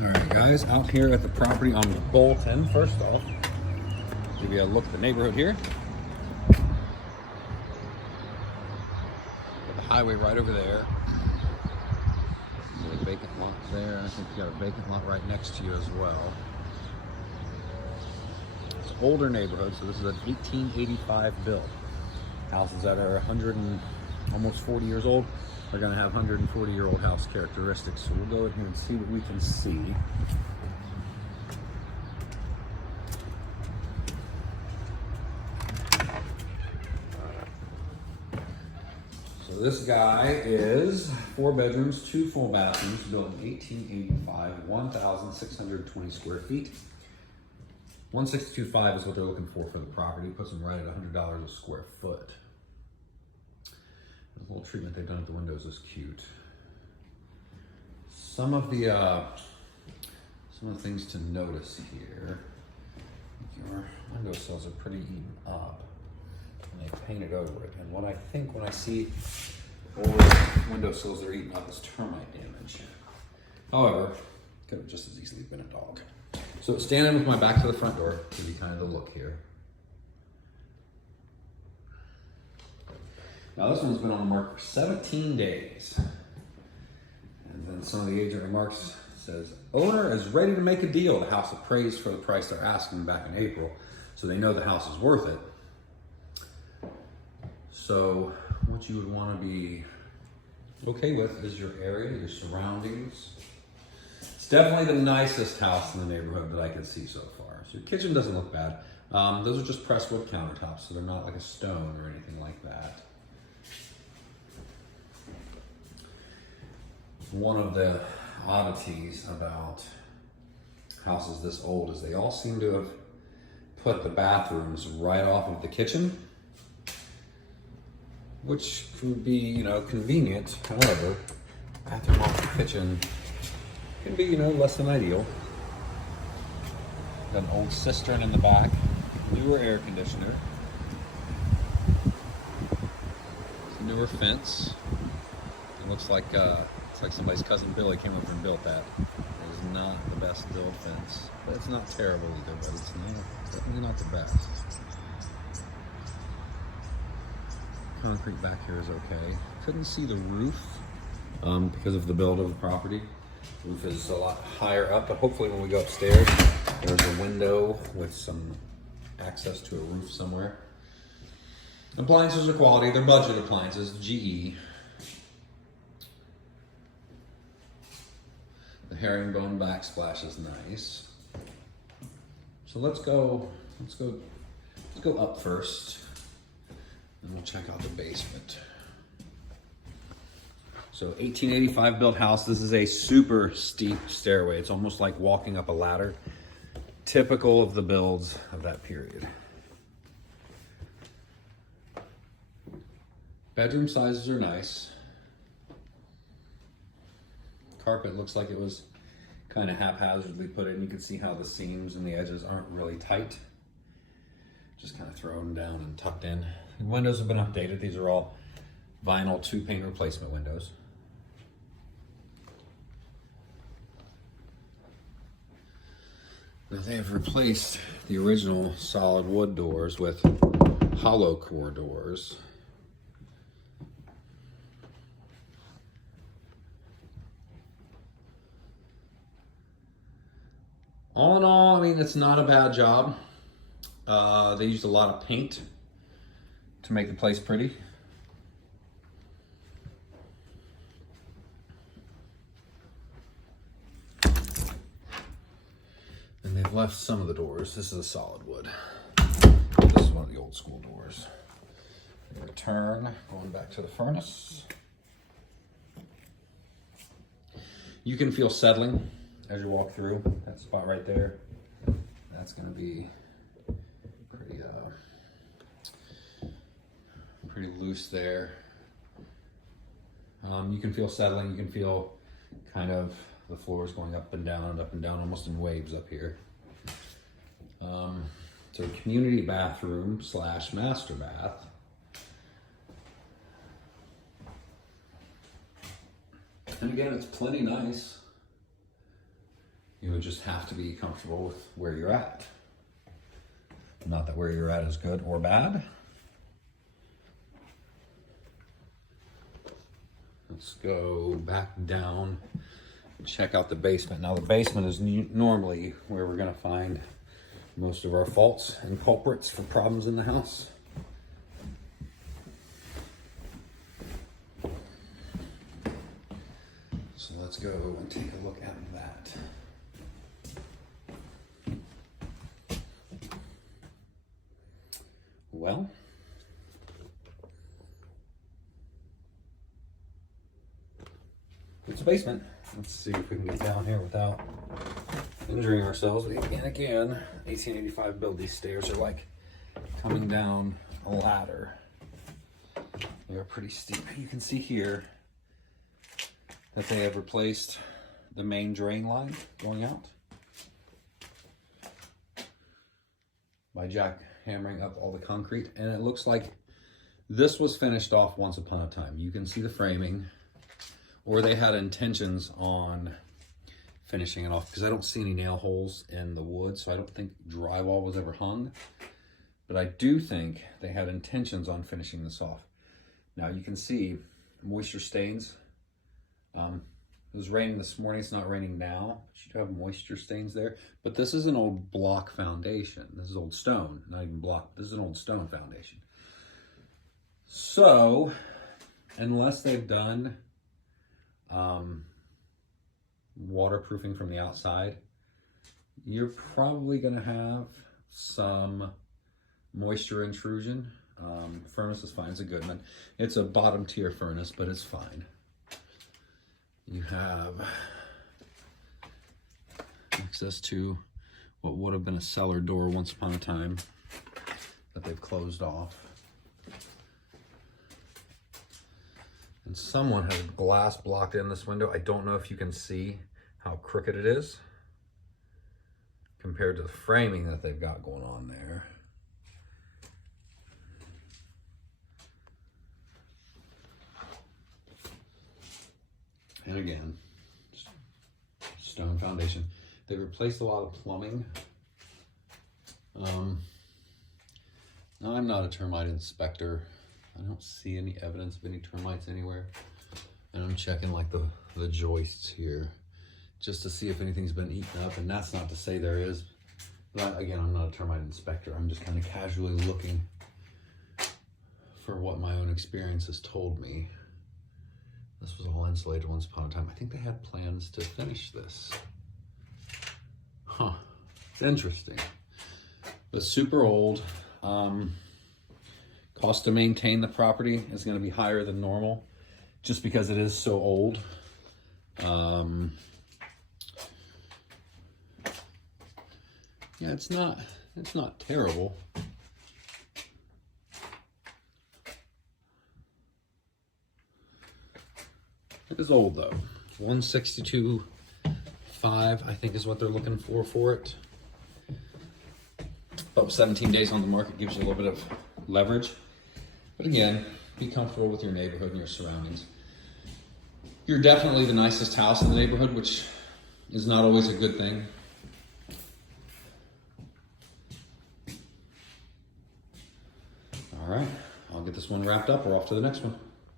All right, guys, out here at the property on Boltin. First off, give you a look at the neighborhood here. The highway right over there. There's a vacant lot there. I think you got a vacant lot right next to you as well. It's an older neighborhood, so this is an 1885 build. Houses that are 100 and almost 40 years old are going to have 140-year-old house characteristics. So we'll go in here and see what we can see. So this guy is 4 bedrooms, 2 full bathrooms, built in 1885, 1,620 square feet. 162.5 is what they're looking for the property. Puts them right at $100 a square foot. The little treatment they've done at the windows is cute. Some of the things to notice here. Your windowsills are pretty eaten up, and they painted over it. And what I think when I see old windowsills that are eaten up is termite damage. However, could have just as easily been a dog. So standing with my back to the front door, give you kind of the look here. Now this one's been on the market for 17 days. And then some of the agent remarks says, owner is ready to make a deal. The house appraised for the price they're asking back in April, so they know the house is worth it. So what you would want to be okay with is your area, your surroundings. It's definitely the nicest house in the neighborhood that I can see so far. So your kitchen doesn't look bad. Those are just pressed wood countertops, so they're not like a stone or anything like that. One of the oddities about houses this old is they all seem to have put the bathrooms right off of the kitchen, which can be, you know, convenient. However, bathroom off the kitchen can be, you know, less than ideal. Got an old cistern in the back, newer air conditioner, newer fence. It looks like it's like somebody's cousin Billy came over and built that. It is not the best built fence, but it's not terrible either. But it's definitely not the best. Concrete back here is okay. Couldn't see the roof because of the build of the property. Roof is a lot higher up, but hopefully when we go upstairs, there's a window with some access to a roof somewhere. Appliances are quality. They're budget appliances, GE. The herringbone backsplash is nice. So let's go up first, and we'll check out the basement. So 1885 built house. This is a super steep stairway. It's almost like walking up a ladder. Typical of the builds of that period. Bedroom sizes are nice. Carpet looks like it was kind of haphazardly put in. You can see how the seams and the edges aren't really tight. Just kind of thrown down and tucked in. The windows have been updated. These are all vinyl 2-pane replacement windows. Now they have replaced the original solid wood doors with hollow core doors. All in all, I mean, it's not a bad job. They used a lot of paint to make the place pretty. And they've left some of the doors. This is a solid wood. This is one of the old school doors. They return, going back to the furnace. You can feel settling as you walk through. That spot right there, that's gonna be pretty loose there. You can feel settling. You can feel kind of the floors going up and down, almost in waves up here. So community bathroom / master bath. And again, it's plenty nice. You would just have to be comfortable with where you're at. Not that where you're at is good or bad. Let's go back down and check out the basement. Now the basement is normally where we're gonna find most of our faults and culprits for problems in the house. So let's go and take a look at that. Well, it's a basement. Let's see if we can get down here without injuring ourselves. Again, 1885 build. These stairs are like coming down a ladder. They're pretty steep. You can see here that they have replaced the main drain line going out by jackhammering up all the concrete, and it looks like this was finished off once upon a time. You can see the framing, or they had intentions on finishing it off, because I don't see any nail holes in the wood, so I don't think drywall was ever hung, but I do think they had intentions on finishing this off. Now you can see moisture stains. It was raining this morning. It's not raining now. You should have moisture stains there. But this is an old block foundation. This is old stone, not even block. This is an old stone foundation. So, unless they've done waterproofing from the outside, you're probably going to have some moisture intrusion. Furnace is fine. It's a good one. It's a bottom tier furnace, but it's fine. You have access to what would have been a cellar door once upon a time that they've closed off. And someone has glass blocked in this window. I don't know if you can see how crooked it is compared to the framing that they've got going on there. And again, stone foundation. They replaced a lot of plumbing. Now, I'm not a termite inspector. I don't see any evidence of any termites anywhere. And I'm checking like the joists here just to see if anything's been eaten up. And that's not to say there is. But again, I'm not a termite inspector. I'm just kind of casually looking for what my own experience has told me. This was all insulated once upon a time. I think they had plans to finish this. Huh, it's interesting. But super old. Cost to maintain the property is gonna be higher than normal just because it is so old. Yeah, it's not terrible. It is old though. 162.5, I think, is what they're looking for it. About 17 days on the market gives you a little bit of leverage. But again, be comfortable with your neighborhood and your surroundings. You're definitely the nicest house in the neighborhood, which is not always a good thing. All right, I'll get this one wrapped up. We're off to the next one.